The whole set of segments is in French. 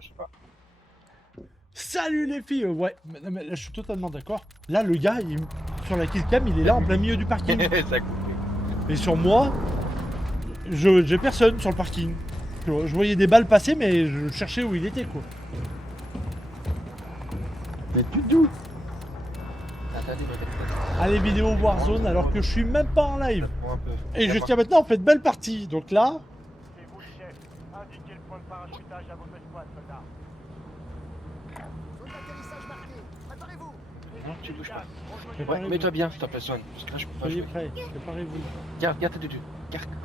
je sais pas. Salut les filles, ouais, mais là, je suis totalement d'accord. Là, le gars, sur la killcam, il est là en plein milieu du parking. Ça a coupé. Et sur moi, j'ai personne sur le parking. Tu vois, je voyais des balles passer, mais je cherchais où il était, quoi. Mais tu doutes. Attendez, Allez, vidéo Warzone, alors que je suis même pas en live. un peu. Et jusqu'à maintenant, on fait de belles parties. Donc là, C'est vous le chef. Indiquez le point de parachutage à votre escouade, soldats. Zone d'atterrissage marquée. Préparez-vous. Non, tu bouges pas. Ouais, préparez-vous. mets-toi bien, s'il te plaît, Swan. Parce que là, je peux pas Soyez jouer. prêts, préparez-vous. Regarde ta tutu.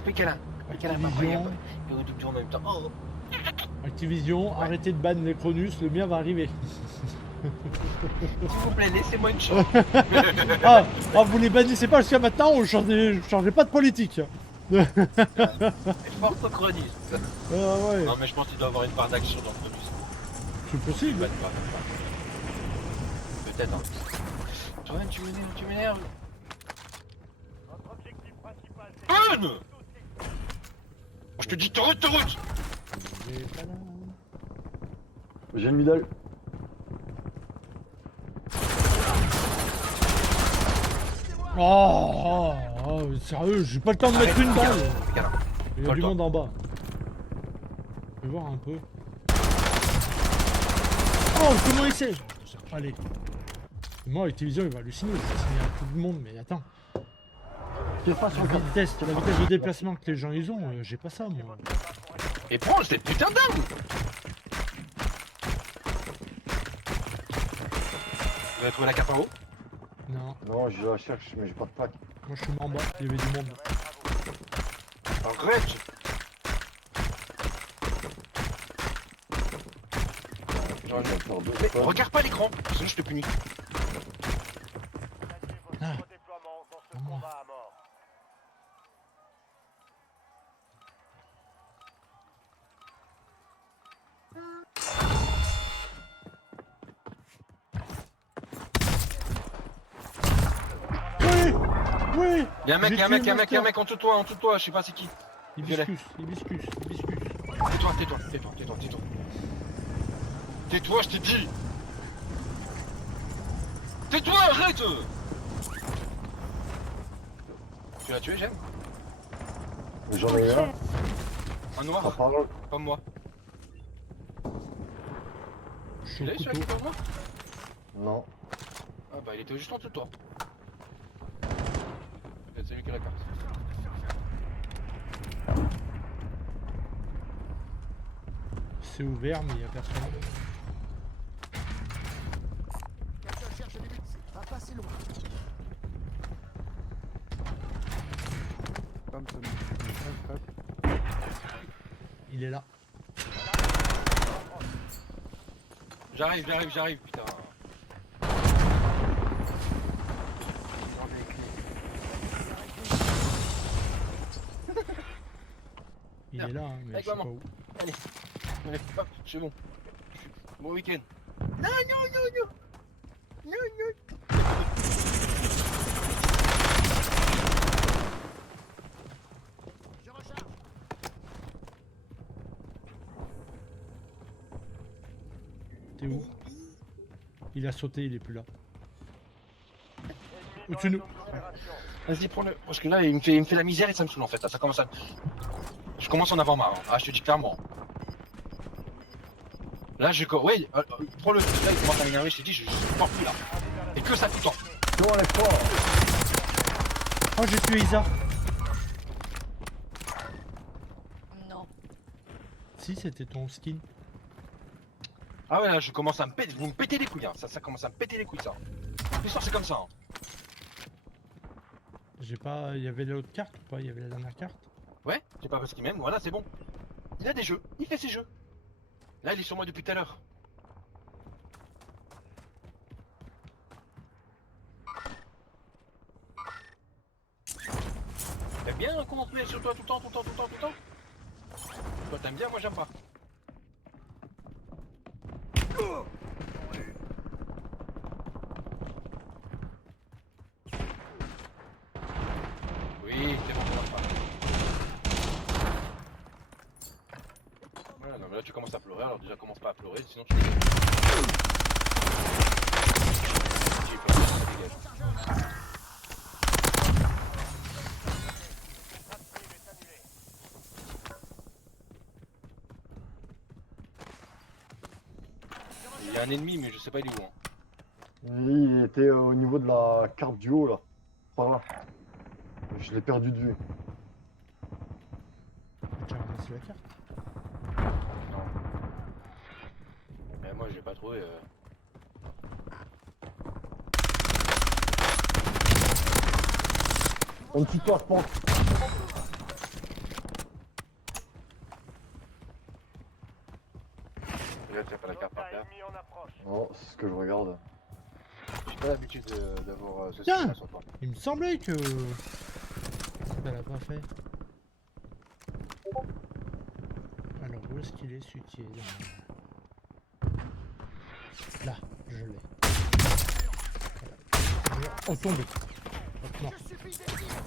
Fais câlin. Fais câlin, papa. Activision. Regarde. Et on tout en même temps. Oh. Activision, arrêtez de ban les Cronus, le mien va arriver. S'il vous plaît, laissez-moi une chance. Ah, vous les bannissez pas jusqu'à maintenant, on changeait pas de politique. Je porte au chroniste. Ah ouais, Non, mais je pense qu'il doit avoir une part d'action dans le chroniste. c'est possible. Peut-être, hein. Toi, tu m'énerves. Votre objectif principal, c'est... Bonne. Je te dis, te route. J'ai le middle. Oh, sérieux, j'ai pas le temps de mettre une balle. Regarde. Il y a Pas du le monde en bas. Je vais voir un peu. Oh, comment il sait? Allez. Moi, Activision, il va halluciner. Il va signer un coup de monde, mais attends. Qu'est-ce pas sur le La vitesse de déplacement que les gens ils ont, j'ai pas ça moi. Et prends cette putain d'arme. Vous avez trouvé la carte en haut? Non, Non, je la cherche, mais j'ai pas de pack. moi je suis en bas, il y avait du monde. Arrête. J'en ai encore deux. Mais regarde pas l'écran, sinon je te punis. Attaquez votre Ah. déploiement dans ce combat à mort. Oui. Oui. Y'a un mec, J'ai y'a un tué mec, y'a un le mec, y'a un monster. mec en dessous de toi, je sais pas c'est qui. Violet. Hibiscus. Tais-toi, je t'ai dit. Tais-toi, arrête. Tu l'as tué, j'aime. J'en ai un. Un Ça noir, parle. comme moi. Je suis Tu au l'as eu celui-là couteau. qui est comme moi? Non. Ah bah il était juste en dessous de toi. Peut-être c'est lui qui a la carte. C'est ouvert mais il y a personne. Quelqu'un cherche des buts. Va passer loin. Il est là. J'arrive, putain. Il est là, hein, mais je Avec sais pas maman. où. Allez, hop, c'est bon. Bon week-end. Non. Je recharge. T'es où? Il a sauté, il est plus là. Ennemi Au-dessus de dans nous. la zone d'opération. Vas-y, prends-le. Parce que là, il me fait la misère et ça me saoule en fait. Là, ça commence à. Je commence à en avoir marre. Hein. Ah, je te dis clairement. Là, ouais, prends-le. Là, il commence à m'énerver. Je te dis, je supporte plus là. Et que ça tout le temps. Non, on est fort. Oh, j'ai tué Isa. Non. Si, c'était ton skin. Ah ouais, là, je commence à me péter. Vous me pétez les couilles. Hein. Ça commence à me péter les couilles, ça. L'histoire, c'est comme ça. Hein. J'ai pas. Il y avait l'autre carte ou pas? Il y avait la dernière carte. Ouais, c'est pas parce qu'il m'aime. Voilà, c'est bon. Il a des jeux. Il fait ses jeux. Là, il est sur moi depuis tout à l'heure. T'aimes bien qu'on se met sur toi tout le temps? Toi, t'aimes bien, moi, j'aime pas. Oui, c'est bon, ça va pas. Voilà, non, mais là, tu commence à pleurer, alors déjà commence pas à pleurer, sinon tu dégage. J'ai pleuré, ça dégage. L'assaut est annulé. Il y a un ennemi, mais je sais pas il est où. Hein. Il était au niveau de la carte du haut là. Par là. Je l'ai perdu de vue. J'ai ramassé la carte. Non. Mais moi, je l'ai pas trouvé. En dessous de toi, je pense. Regarde, j'ai pas la carte par Soldat terre. ennemi en approche. Non, c'est ce que je regarde. J'ai pas l'habitude d'avoir ce Tiens. système sur toi. Il me semblait que... Ça l'a pas fait. Alors, où est-ce qu'il est, celui qui est là? Là, je l'ai. Voilà. Oh, tombé. Hop, non. Je subis des tirs.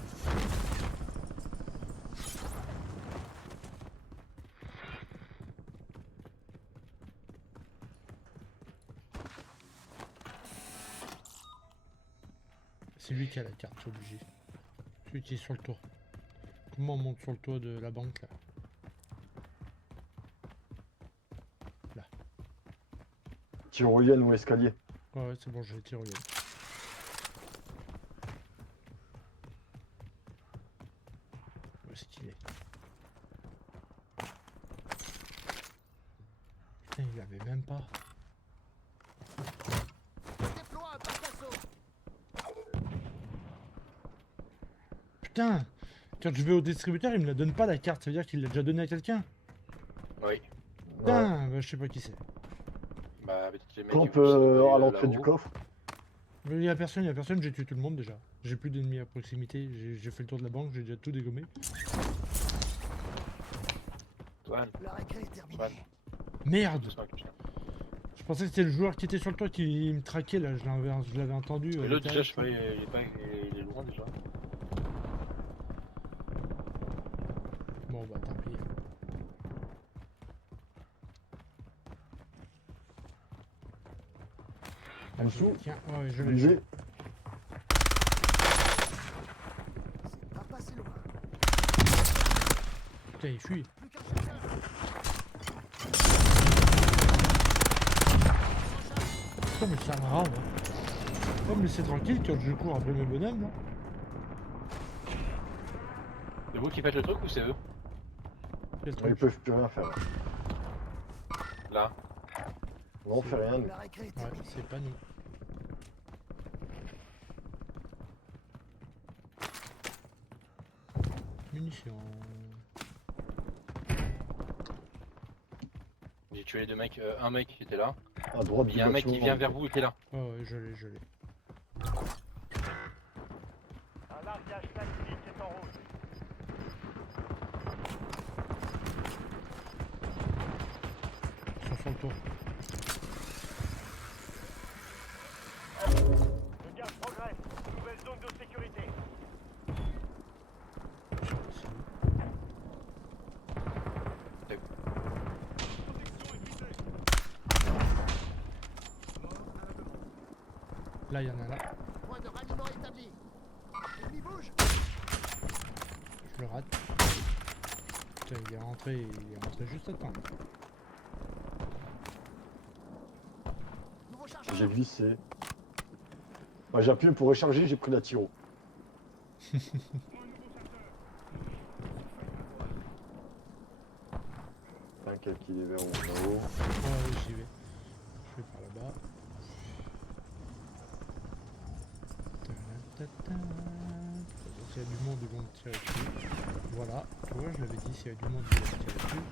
C'est lui qui a la carte, c'est obligé. Celui qui est sur le toit. Comment on monte sur le toit de la banque, là? Tyrolienne ou escalier. Ouais, c'est bon, je l'ai tiré. Où est-ce qu'il est? Putain, il avait même pas. Déploie un pack d'assaut. Putain! Quand je vais au distributeur, il me la donne pas la carte, ça veut dire qu'il l'a déjà donné à quelqu'un? Oui. Ouais. Putain, bah, je sais pas qui c'est. Bah, peut-être les mecs. Camp qui vont à l'entrée du là-haut. coffre. Mais il y a personne, j'ai tué tout le monde déjà. J'ai plus d'ennemis à proximité, j'ai fait le tour de la banque, j'ai déjà tout dégommé. Antoine, La récré est terminée. Antoine, Merde! doucement avec le chien. Je pensais que c'était le joueur qui était sur le toit qui me traquait là, je l'avais entendu. Mais à l'autre, déjà, l'intérieur. je sais pas, il est loin déjà. Bon bah tant pis. En dessous. Tiens, ouais, je l'ai. Visé. C'est pas passé loin. Putain, il fuit. Plus qu'un chargeur. Putain, mais ça me rave. Oh, mais c'est tranquille quand je cours après mes bonhommes là. C'est vous qui faites le truc ou c'est eux? Quel Ils truc. peuvent plus rien faire. Là. Non, on fait rien. nous. La récré est Ouais, terminée. c'est pas nous. Munitions. J'ai tué les deux mecs, un mec qui était là. À droite Il du y a un mec qui bâtiment. vient vers vous et qui est là. Oh ouais, je l'ai. Un largage tactique est en route. Ils sont sur le tour. Le gaz progresse. Nouvelle zone de sécurité. Là, il y en a là. Point de ralliement établi. L'ennemi bouge. Je le rate. Putain, il est rentré juste à temps. Nouveau chargeur. J'ai glissé. Bah, j'ai appuyé pour recharger, j'ai pris la tiro. T'inquiète qu'il est vers où là-haut. Ouais, j'y vais. Je vais par là-bas. Ta-ta-ta. S'il y a du monde, ils vont me tirer dessus. Voilà, tu vois, je l'avais dit, s'il y a du monde, ils vont me tirer dessus.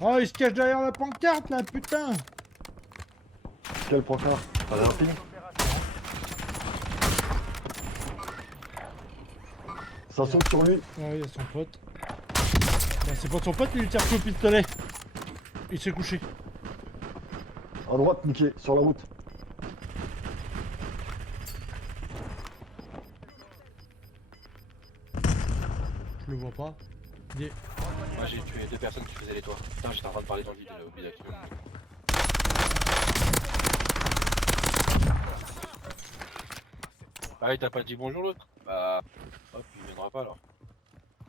Oh, il se cache derrière la pancarte là, putain! Quel procard? T'as l'air rapide? Opération. Ça saute sur lui. Ouais, il y a son pote. Bah, c'est pas son pote, il lui tire au pistolet. Il s'est couché. À droite, Mickey, sur la route. je le vois pas. Moi j'ai tué 2 personnes qui faisaient les toits. Putain, j'étais en train de parler dans le vide, j'ai oublié d'activer. Ah oui, t'as pas dit bonjour l'autre? Bah... Hop, il viendra pas alors.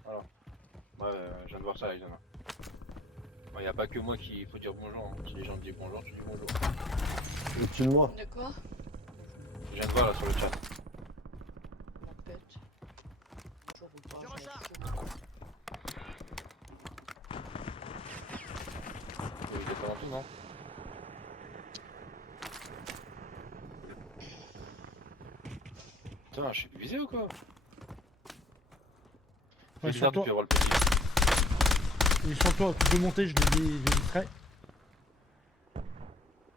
Alors. Ouais, je viens de voir ça, les gars. Bon, y a pas que moi qui faut dire bonjour, hein. Si les gens me disent bonjour, tu dis bonjour. Au-dessus de moi. De quoi? Je viens de voir là sur le chat. La pète. Je recharge. Il était pas dans tout, non? Putain, je suis visé ou quoi? Ouais, C'est sur bizarre toi. depuis avoir le petit. Il est sur toi, tu peux monter, je l'ai distrait.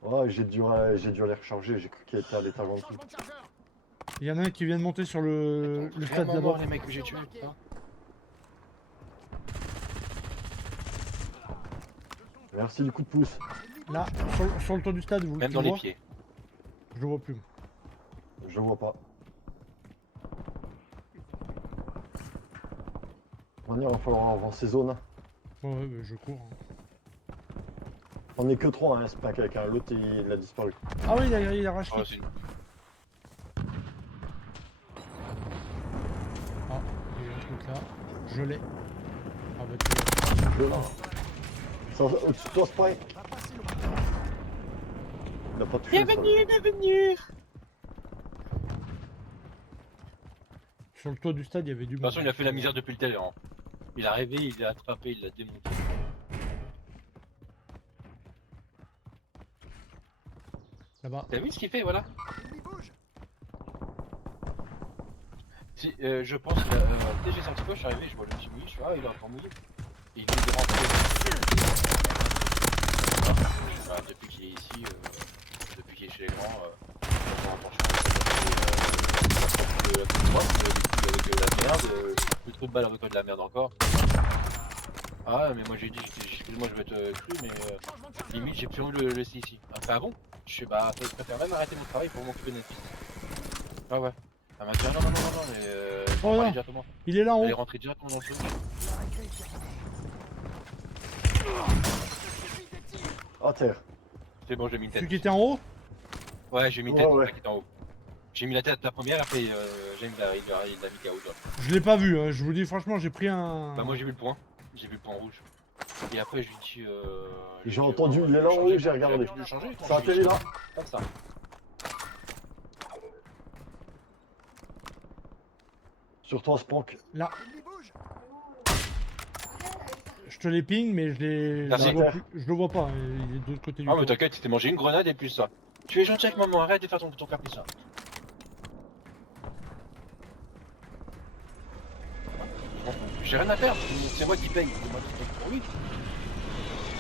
Ouais, j'ai dû les recharger, j'ai cru qu'il était à l'étage en dessous. Changement de chargeur. Il y en a un qui vient de monter sur le stade Vraiment là-bas. mort, les mecs que j'ai tués, putain. Merci du coup de pouce. Là, sur le toit du stade, vous Même tu dans le les vois? pieds. Je le vois plus. Je le vois pas. On va falloir avancer zone. Hein. Ouais, bah, je cours. On est que 3, hein, c'est pas quelqu'un. L'autre il a disparu. Ah oui, il a racheté. Oh, c'est une... Ah, il y a un truc là. Je l'ai. Ah bah tu l'as. Deux là. Ça, au-dessus de toi, Spy. Va passer loin. Il a pas touché. bienvenue. Sur le toit du stade, il y avait du De toute façon, il a fait la misère depuis le télé. Hein. Il a rêvé, il l'a attrapé, il l'a démonté. Là-bas. T'as vu ce qu'il fait, voilà? Ennemi bouge. Si, je pense que dès que j'ai senti quoi, je suis arrivé, je vois le petit mouillé, je suis ah, il est encore mouillé. Et il est rentré. Bah, depuis qu'il est ici, depuis qu'il est chez les grands, avec la merde, plus trop de balles avec de la merde encore. Ah mais moi j'ai dit, excuse-moi je vais être cru mais limite j'ai plus envie de le laisser ici. Enfin bon, je sais bah je préfère même arrêter mon travail pour m'occuper de Netflix. Ah ouais. Elle m'a dit ah non mais Oh non. directement. Il est là en Elle est haut. rentrée directement dans le truc. La récré est terminée. À terre. C'est bon j'ai mis une Celui tête. qui était en haut. Ouais j'ai mis une Ouais, tête, ouais. qui était en haut. J'ai mis la tête la première après James il a mis KO. Je l'ai pas vu, hein. Je vous dis franchement, j'ai pris un. Bah moi j'ai vu le point. J'ai vu le point rouge. Et après je lui dis J'ai entendu, il est là en haut, j'ai regardé. Je changer. Ça atterrit là. Comme ça. Sur toi, Spank. Là, Ennemi bouge. je te les ping, mais Merci. je le vois pas. Il est de l'autre côté du Ah mais toit. t'inquiète, t'es mangé une grenade et plus ça. Tu es gentil avec maman, arrête de faire ton caprice là. J'ai rien à perdre, c'est moi qui paye, c'est moi qui paye pour lui.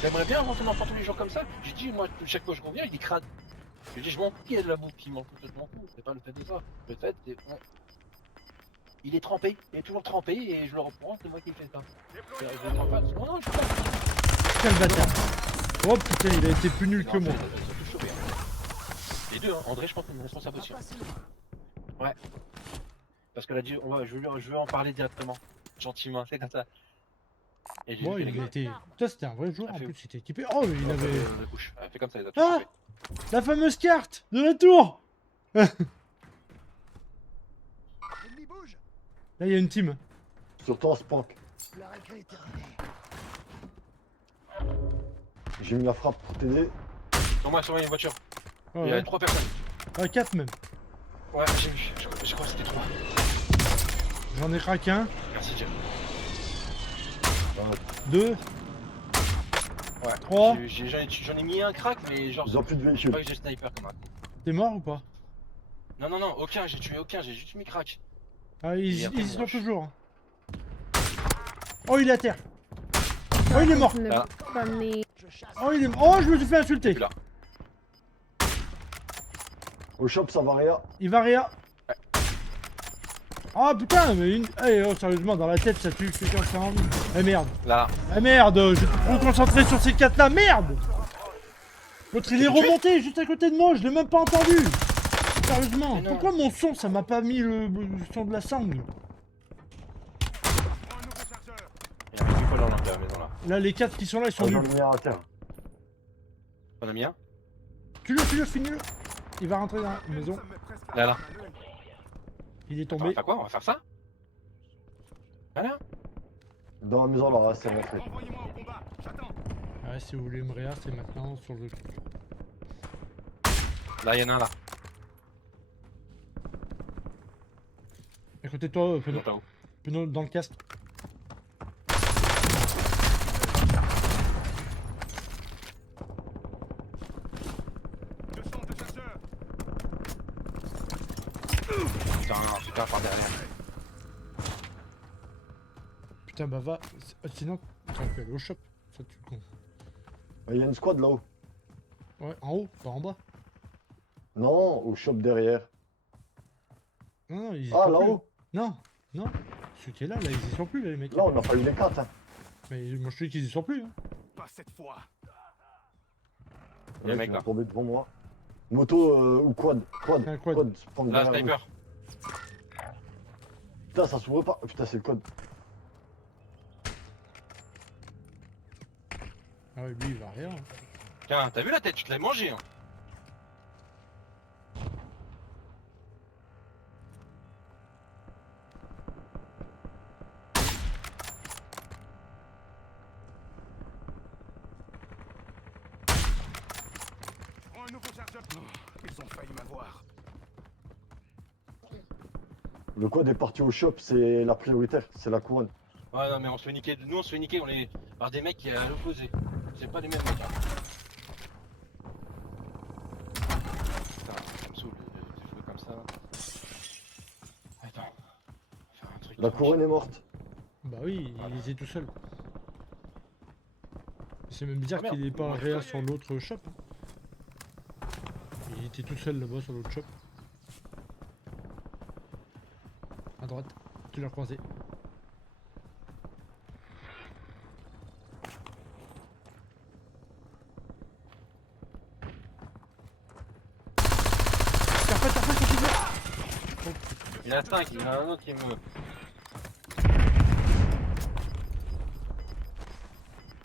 J'aimerais bien rentrer dans tous les jours comme ça. J'ai dit, moi, chaque fois que je reviens, il est crade. J'ai dit, je m'en fous qu'il y ait de la bouffe, il m'en complètement fou. C'est pas le fait de ça. Le fait, c'est. Il est trempé, il est toujours trempé et je le reprends, c'est moi qui fais ça. Je le prends pas. Non, non, je peux pas. Quel bâtard. Oh putain, il a été plus nul que moi. Les deux, hein. André, je pense que c'est responsable aussi. Va passer loin. Ouais. Parce qu'elle a dit, je veux en parler directement. Gentiment, c'est comme ça. Et j'ai Bon, dit, il a été. Putain, c'était un vrai joueur. Ah, En fait plus, il était équipé. Oh, il avait. la couche. Elle fait comme ça, il a tout Ah chopé. La fameuse carte de la tour. Ennemi bouge. Là, il y a une team. Sur toi, Spank. La récré est terminée. J'ai mis la frappe pour t'aider. Sur moi, une voiture. Ouais, Il y a ouais. 3 personnes. Ah, 4 même. Ouais, j'ai vu. Je crois que c'était 3. J'en ai craqué un. Merci, Jim. 2. Ouais. 3. J'en ai mis un crack, mais genre. Ils ont plus de Je sais véhicule. pas que j'ai sniper comme un. T'es mort ou pas? Non, non, non, aucun, j'ai tué aucun, j'ai juste mis crack. Ah, Et ils après, y sont moi, je- toujours. Oh, il est à terre. Oh, il est mort. Ah. Je chasse. Oh, il est mort. Oh, je me suis fait insulter. Là. Au shop, ça va rien. Il va rien. Ah putain, mais une. Eh, oh, sérieusement, dans la tête, ça tue quelqu'un qui a envie. Eh merde. Là. Eh merde, j'étais trop concentré sur ces 4 là. Merde. L'autre, il est remonté juste à côté de moi, je l'ai même pas entendu. Sérieusement, Mais non. pourquoi mon son, ça m'a pas mis le son de la sangle? de la maison là. Là, les 4 qui sont là, ils sont J'en nuls. ai mis un à terre. On a mis un. Tue-le, finis-le. Il va rentrer dans la maison. Là, là. Il est On va tombé. faire quoi? On va faire ça? Voilà. Dans la maison là, c'est rentré. Envoyez-moi au combat, j'attends. Ouais, si vous voulez me réa, c'est maintenant sur le truc. Là, il y en a un là. À côté de toi, Penaud. Là-haut. Penaud, dans le casque. Je change de chargeur. Putain, par derrière. Putain, bah va. Sinon, t'aurais pu aller au shop. Ça, tu le con. Il y a une squad là-haut. Ouais, en haut, pas en bas. Non, au shop derrière. Non, non, ils y Ah, sont plus. là-haut. Non, non. Ceux qui est là, là, ils y sont plus, là, les mecs. Là, on n'a pas eu les 4. Hein. Mais moi, je te dis qu'ils y sont plus. Hein. Pas cette fois. Il y a un mec Ils là. vont tomber devant moi. Moto ou quad. Quad. Un quad. Prends Là, derrière sniper. nous. Putain, ça s'ouvre pas. Putain, c'est le code. Ah ouais, lui, il va rien. Hein. Tiens, t'as vu la tête? Tu te l'as mangé. Hein. Prends un nouveau chargeur. Oh, ils ont failli m'avoir. Le quad est parti au shop, c'est la prioritaire, c'est la couronne. Ouais, non, mais on se fait niquer. Nous, on se fait niquer. On est par des mecs qui à l'opposé. C'est pas les mêmes mecs. Hein. Putain, ça me saoule de jouer comme ça. Là. Attends. On va faire un truc. La couronne est morte. Bah oui, il était tout seul. C'est même bizarre Ah, merde. qu'il ait pas réa sur l'autre shop. Hein. Il était tout seul là-bas sur l'autre shop. À droite, tu l'as croisé. Il y en a 5, il y en a un autre qui me.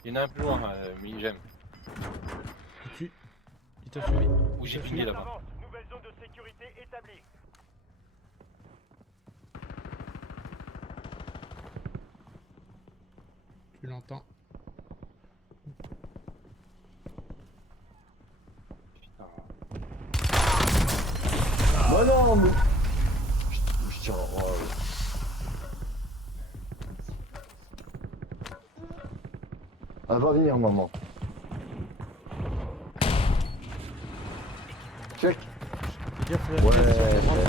Il y en a un plus loin, mais j'aime. Tu... Il t'a suivi. Où j'ai fini On là-bas. avance. Nouvelle zone de sécurité établie. Tu l'entends. Bah non, mais... Je tiens, oh, Elle va venir, maman. Check. Fais gaffe à la Ouais, fenêtre sur ta droite.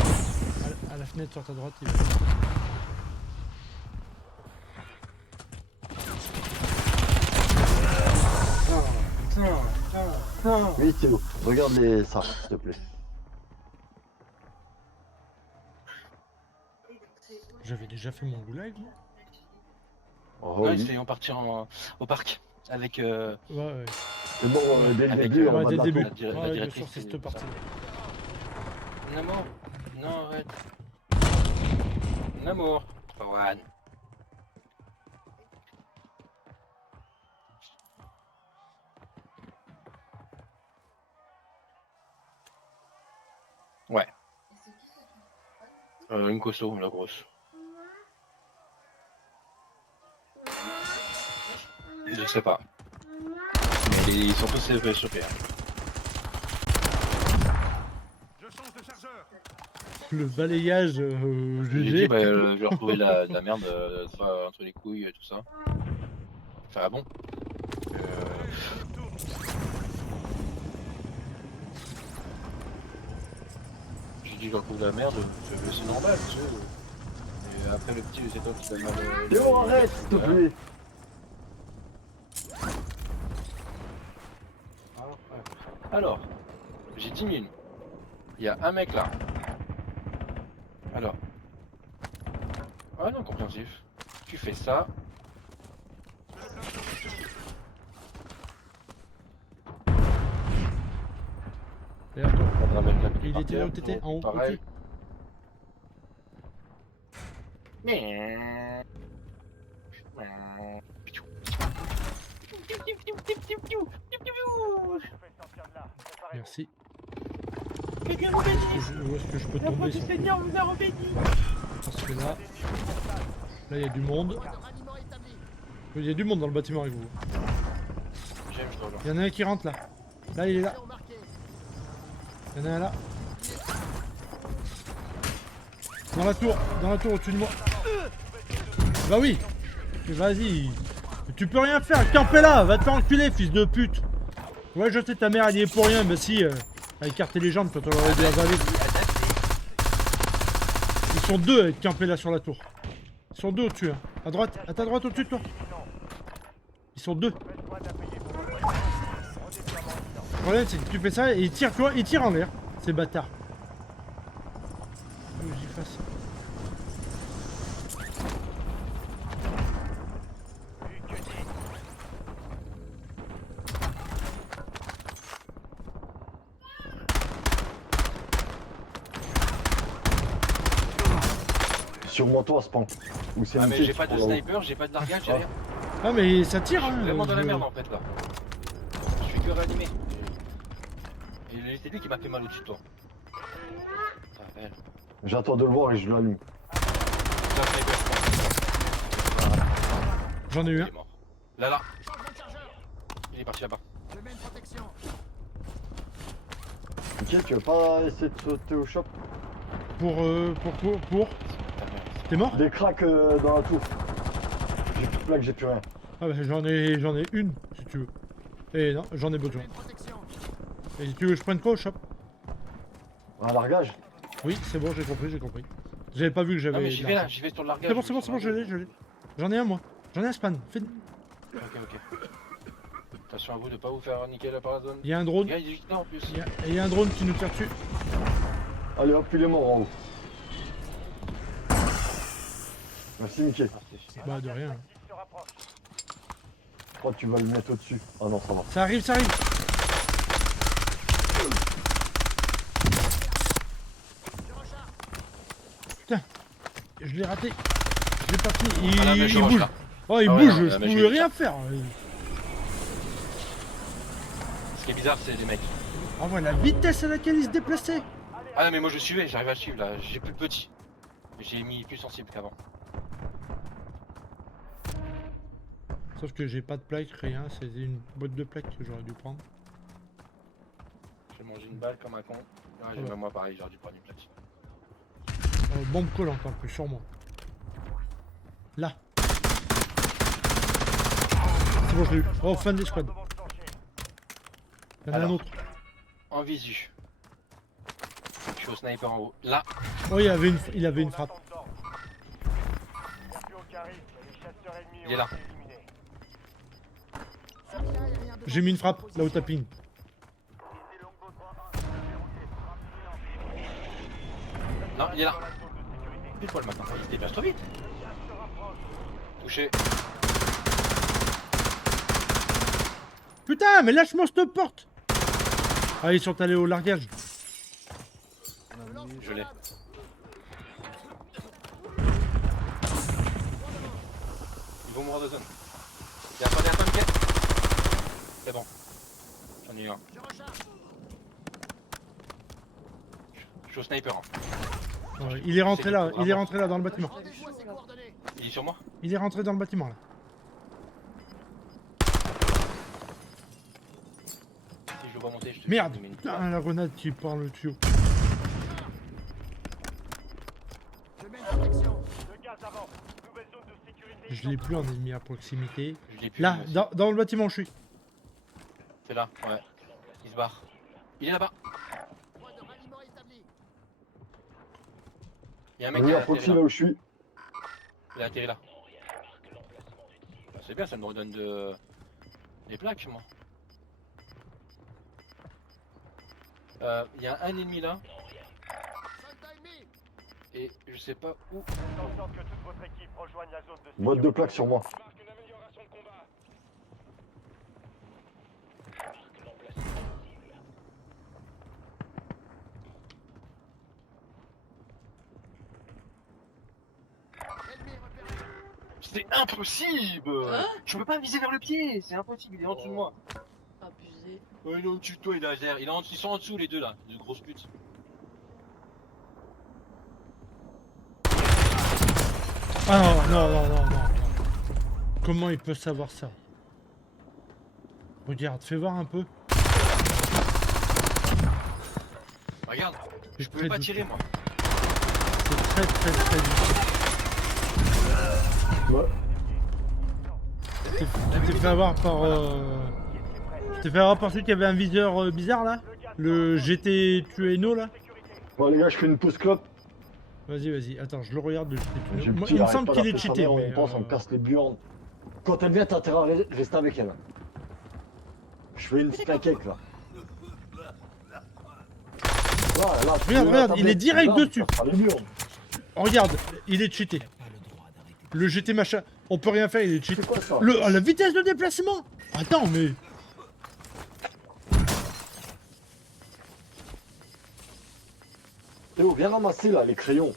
merde. À la fenêtre sur ta droite, il Oui, Théo, regarde les ça, s'il te plaît. J'avais déjà fait mon goulag. Moi. Oh, Ouais, oui. c'est on partit au parc avec. Ouais, ouais. C'est bon, dès le Avec, début, on Ouais, va dès le de la début. tour. la Ouais, bien directrice, sûr, c'est c'est cette ça. partie. Namour. Non, arrête. Namour. Juan. Ouais. Une costaud, la grosse. Je sais pas. Mais ils sont tous chopés. Hein. Je change de chargeur. Le balayage J'ai dit, GG. bah, je vais retrouver la merde entre les couilles et tout ça. Ça va bon. J'ai dit, je retrouve la merde, c'est normal, tu sais. Et après, le petit, c'est toi qui donne mal. Théo, arrête, s'il te plaît. Alors, j'ai 10 000. Il y a un mec là. Alors. Ah non, compréhensif. Tu fais ça. Derrière toi. Prendre un mec là qui est Il par était là où terre, t'étais, en haut, pareil. Fais sortir de là. Préparez-vous. Merci. Quelqu'un nous bénisse. Où est-ce que je peux La voix tomber du sans Seigneur vous a rebéni. Parce que là, il y a du monde. Point de ralliement établi. Il y a du monde dans le bâtiment avec vous. J'aime, je dois là. Il y en a un qui rentre là. Là, il est là. Action marquée. Il y en a un là. Dans la tour au-dessus de moi. Bah oui. Mais vas-y. Mais tu peux rien faire, camper là. Va te faire enculer, fils de pute. Ouais, je sais, ta mère elle y est pour rien. Bah si, elle a écarté les jambes quand on l'aurait bien vavé. Ils sont deux à être campés là sur la tour. Ils sont deux au-dessus. Hein. À droite, à ta droite au-dessus de toi. Ils sont deux. Faites-moi d'appuyer pour le redéploiement imminent. Le problème c'est que tu fais ça et ils tirent, tu vois, ils tirent en l'air. Ces bâtards. Faut que j'y fasse. Plus que 10. Sur mon toit, Span. Ou c'est Ah mais Mickey j'ai qui pas de prend là-haut. sniper, j'ai pas de largage, j'ai Ah. rien. Ah mais ça tire Je suis hein. vraiment dans la je- merde en fait là. Je suis que réanimé. Et c'est lui qui m'a fait mal au-dessus de toi. Ah, belle. J'attends de le voir et je l'allume. Là, sniper, J'en ai eu il un. est mort. Là, là, Changement de chargeur. il est parti là-bas. Je mets une protection. Ok, tu veux pas essayer de sauter au shop? Pour. Ta mère. T'es mort? Des cracks dans la tour. J'ai plus de plaques, j'ai plus rien. Ah bah j'en ai une si tu veux. Et non, j'en ai Je besoin. mets une protection. Et si tu veux que je prenne quoi au shop? Un largage? Oui, c'est bon, j'ai compris. J'avais pas vu que Non j'avais. mais j'y vais là, j'y vais sur le largage. C'est bon, je l'ai. J'en ai un moi. J'en ai un span. Fais- Ok. Attention à vous de pas vous faire niquer là par la zone. Il y a un drone. Gars, il est là en plus. Il y a un drone qui nous tire dessus. Allez hop, il est mort en haut. Merci Mickey. Merci. Bah de rien. Actif se rapproche. Je crois que tu vas le mettre au-dessus. Ah non, ça va. Ça arrive. Putain, je l'ai raté. Je l'ai pas fini. Ah là, mais je Il range, bouge. là. Oh, il Ah ouais, bouge, non, je mais je pouvais vais rien faire. Ce qui est bizarre, c'est les mecs. Ah ouais, la vitesse à laquelle il se déplaçait. Ah non mais moi je suivais, j'arrive à le suivre là, j'ai plus le petit. J'ai mis plus sensible qu'avant. Sauf que j'ai pas de plaque, rien. C'est une boîte de plaques que j'aurais dû prendre. J'ai mangé une balle comme un con. Ah, j'ai Ouais. même moi pareil, j'aurais dû prendre une plaque. Bombe collante en plus, sur moi. Là. C'est bon, je l'ai eu. Oh, fin de l'escouade. Devant le plancher. Il y en a un Alors. autre. En visu. Je suis au sniper en haut. Là, Oh, il avait une frappe. Il n'y a plus aucun risque, les chasseurs ennemis Il est ont là. été éliminés. Soldat aérien de J'ai mis une frappe, là où t'as ping. non, il est là. Dans la zone de sécurité. Pile poil maintenant, il se déplace trop vite. Se rapproche. Touché. Putain, mais lâche-moi cette porte. Ah, ils sont allés au largage. Je l'ai. Ils vont mourir de zone. Y'a pas Mickey. C'est bon. J'en ai eu un. Je recharge. Je suis au sniper. Hein. Ouais, il est rentré là, dans le bâtiment. Rendez-vous à ses coordonnées. Il est sur moi. Il est rentré dans le bâtiment là. Si je le vois monter, je te Merde. je te mets une Putain, la grenade qui part le tuyau. Je mets une protection. Le gaz avance. Nouvelle zone de sécurité. Je l'ai plus en ennemi à proximité. Je l'ai plus, Là, lui aussi. dans le bâtiment où je suis. C'est là, ouais. Il se barre. Il est là-bas. Point de ralliement établi. Il y a un mec Oui, qui a approche atterri là là. où je suis. Il a atterri là. C'est bien, ça me redonne des plaques, moi. Il y a un ennemi là, Soldat ennemi. et je sais pas où. Faites en sorte que toute votre équipe rejoigne la zone de sécurité. Boîte de plaques sur moi. Ennemi repéré. C'est impossible. Hein? Je peux pas viser vers le pied, c'est impossible, il est en dessous de moi. Abusé. Oh, il est au-dessus de toi, il est derrière. Ils sont en dessous les deux là, de grosses putes. Ah non, non, non, non, non. Comment il peut savoir ça? Regarde, fais voir un peu. Regarde, je C'est pouvais très pas difficile. tirer moi. C'est très très très difficile. Ouais. Tu t'es fait avoir par... Tu t'es fait avoir par celui qui avait un viseur bizarre là? Le GT Tueno là? Bon les gars, je fais une pause clope. Vas-y, vas-y. Attends, je le regarde le GT J'ai Tueno. le Moi, petit, il me arrête semble pas qu'il est d'appeler sa cheaté, mère en mais... même temps, ça me casse les burnes. Quand elle vient, t'as intérêt à rester avec elle. Je fais une stackette là. Là, tu Regarde, veux la regarde, il tablette, est direct là, dessus. ça fera les burnes. Regarde, il est cheaté. Le GT machin. On peut rien faire, il est cheaté. C'est quoi ça? La vitesse de déplacement. Attends, mais... Théo, viens ramasser là les crayons.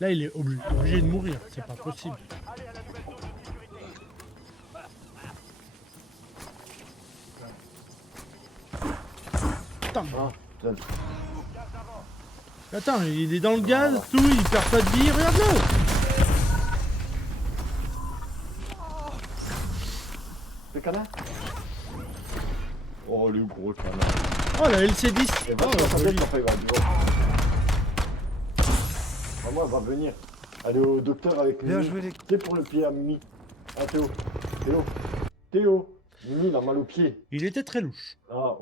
Là, il est obligé de mourir. C'est pas possible. Allez à la nouvelle zone de sécurité. Attends, Ah, tiens. Gaz d'avant. attends, il est dans le gaz, tout, il perd pas de vie, regarde-le. Le canard. Oh le gros canard. Oh, la LC10. Et Oh, va sur la joli. tablette, ça fait grave, tu vois. Maman va venir. Allez au docteur avec Bien Mimi. joué, les- C'est pour le pied à Mimi. Ah Théo. Théo. Théo. Mimi il a mal au pied. Il était très louche. Ah